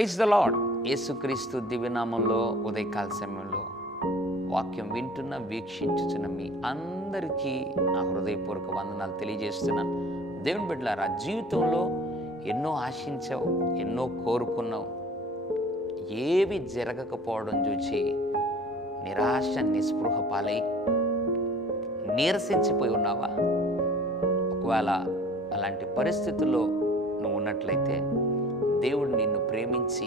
Praise the lord. యేసుక్రీస్తు దివ్యనామంలో ఉదయకాల సమయంలో వాక్యం వింటున్న వీక్షించుచున్న మీ అందరికీ నా హృదయపూర్వక వందనాలు తెలియజేస్తున్నాను. దేవుని బిడ్డలారా, జీవితంలో ఎన్నో ఆశించావు, ఎన్నో కోరుకున్నావు, ఏవి జరగకపోవడం చూసి నిరాశ నిస్పృహ పాలై నీరసించిపోయి ఉన్నావా? ఒకవేళ అలాంటి పరిస్థితుల్లో నువ్వు ఉన్నట్లయితే దేవుడు నిన్ను ప్రేమించి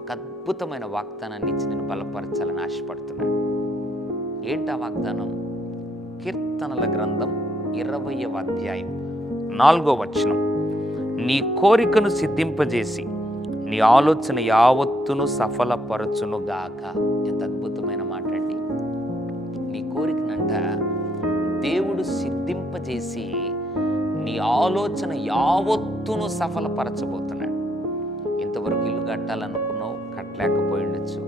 ఒక అద్భుతమైన వాగ్దానాన్ని ఇచ్చి నిన్ను బలపరచాలని ఆశపడుతున్నాడు. ఏంటి ఆ వాగ్దానం? కీర్తనల గ్రంథం 20వ అధ్యాయం 4వ వచనం. నీ కోరికను సిద్ధింపజేసి నీ ఆలోచన యావత్తును సఫలపరచునుగాక. ఎంత అద్భుతమైన మాట అండి. నీ కోరికనంట దేవుడు సిద్ధింపజేసి నీ ఆలోచన యావత్తును సఫలపరచబోతున్నాడు. ఇంతవరకు ఇల్లు కట్టాలనుకున్నావు, కట్టలేకపోయి ఉండొచ్చు.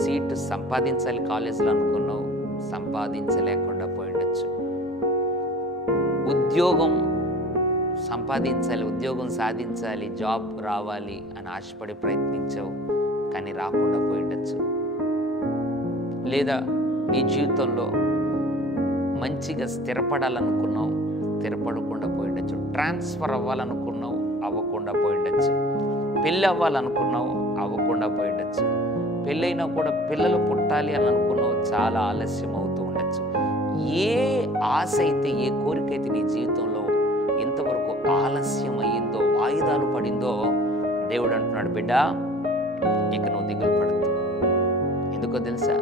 సీటు సంపాదించాలి కాలేజీలో అనుకున్నావు, సంపాదించలేకుండా పోయి ఉండొచ్చు. ఉద్యోగం సంపాదించాలి, ఉద్యోగం సాధించాలి, జాబ్ రావాలి అని ఆశపడి ప్రయత్నించావు, కానీ రాకుండా పోయి ఉండొచ్చు. లేదా నీ జీవితంలో మంచిగా స్థిరపడాలనుకున్నావు, స్థిరపడకుండా పోయి ఉండొచ్చు. ట్రాన్స్ఫర్ అవ్వాలనుకున్నావు, అవ్వకుండా పోయి ఉండొచ్చు. పెళ్ళి అవ్వాలనుకున్నావు, అవ్వకుండా పోయి ఉండొచ్చు. పెళ్ళైనా కూడా పిల్లలు పుట్టాలి అని అనుకున్నావు, చాలా ఆలస్యం అవుతూ ఉండొచ్చు. ఏ ఆశ అయితే, ఏ కోరిక అయితే నీ జీవితంలో ఇంతవరకు ఆలస్యం అయ్యిందో, వాయిదాలు పడిందో, దేవుడు అంటున్నాడు, బిడ్డ ఇక నువ్వు దిగులు పడద్దు. ఎందుకో తెలుసా?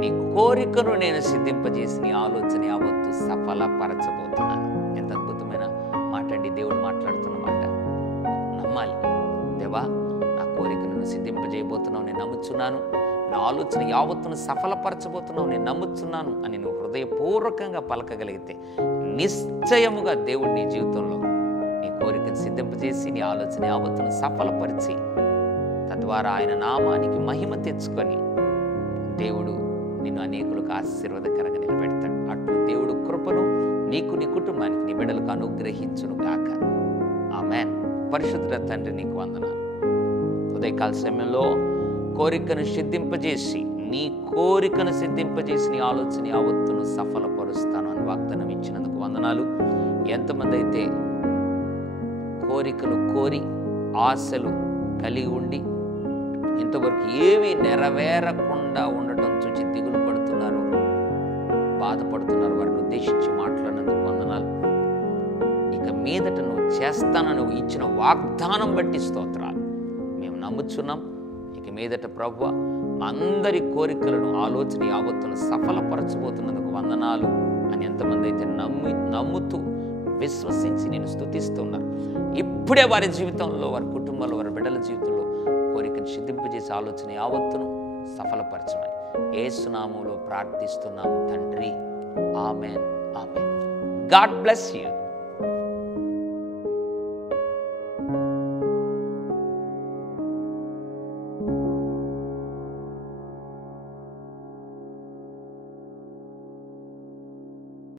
నీ కోరికను నేను సిద్ధింపజేసి నీ ఆలోచన యావత్తు సఫలపరచబోతున్నాను. ఎంత అద్భుతమైన మాట అండి. దేవుడు మాట్లాడుతున్న మాట నమ్మాలి. దేవా, నా కోరికను సిద్ధింపజేయబోతున్నావు, నేను నమ్ముచున్నాను. నా ఆలోచన యావత్తును సఫలపరచబోతున్నావు, నేను నమ్ముచున్నాను అని నువ్వు హృదయపూర్వకంగా పలకగలిగితే నిశ్చయముగా దేవుడు నీ జీవితంలో నీ కోరికను సిద్ధింపజేసి నీ ఆలోచన యావత్తును సఫలపరిచి తద్వారా ఆయన నామానికి మహిమ తెచ్చుకొని దేవుడు నిన్ను అనేకులకు ఆశీర్వాదకరంగా నిలబెడతాడు. అట్లు దేవుడు కృపను నీకు, నీ కుటుంబానికి, నీ బిడ్డలకు అనుగ్రహించును గాక. ఆమేన్. పరిశుద్ధ తండ్రి, నీకు వందనాలు. ఉదయకాల సమయంలో కోరికను సిద్ధింపజేసి నీ కోరికను సిద్ధింపజేసి నీ ఆలోచన యావత్తును సఫలపరుస్తాను అని వాగ్దానం ఇచ్చినందుకు వందనాలు. ఎంతమంది అయితే కోరికలు కోరి ఆశలు కలిగి ఉండి ఇంతవరకు ఏవి నెరవేరకుండా ఉండటం చూసి దిగులు పడుతున్నారు, బాధపడుతున్నారు, వారిని ఉద్దేశించి మాట్లాడినందుకు వందనాలు. ఇక మీదట నువ్వు చేస్తానని నువ్వు ఇచ్చిన వాగ్దానం బట్టి స్తోత్రాలు. మేము నమ్ముచున్నాం. ఇక మీదట ప్రభువా, మా అందరి కోరికలను, ఆలోచన యావత్తును సఫలపరచబోతున్నందుకు వందనాలు అని ఎంతమంది అయితే నమ్ముతూ విశ్వసించి నేను స్తుతిస్తున్నారు, ఇప్పుడే వారి జీవితంలో, వారి కుటుంబంలో, వారి బిడ్డల జీవితంలో కోరికను సిద్ధింపజేసే ఆలోచన యావత్తును సఫలపరచమని యేసు నామములో ప్రార్థిస్తున్నాము తండ్రి. Amen, amen. God bless you.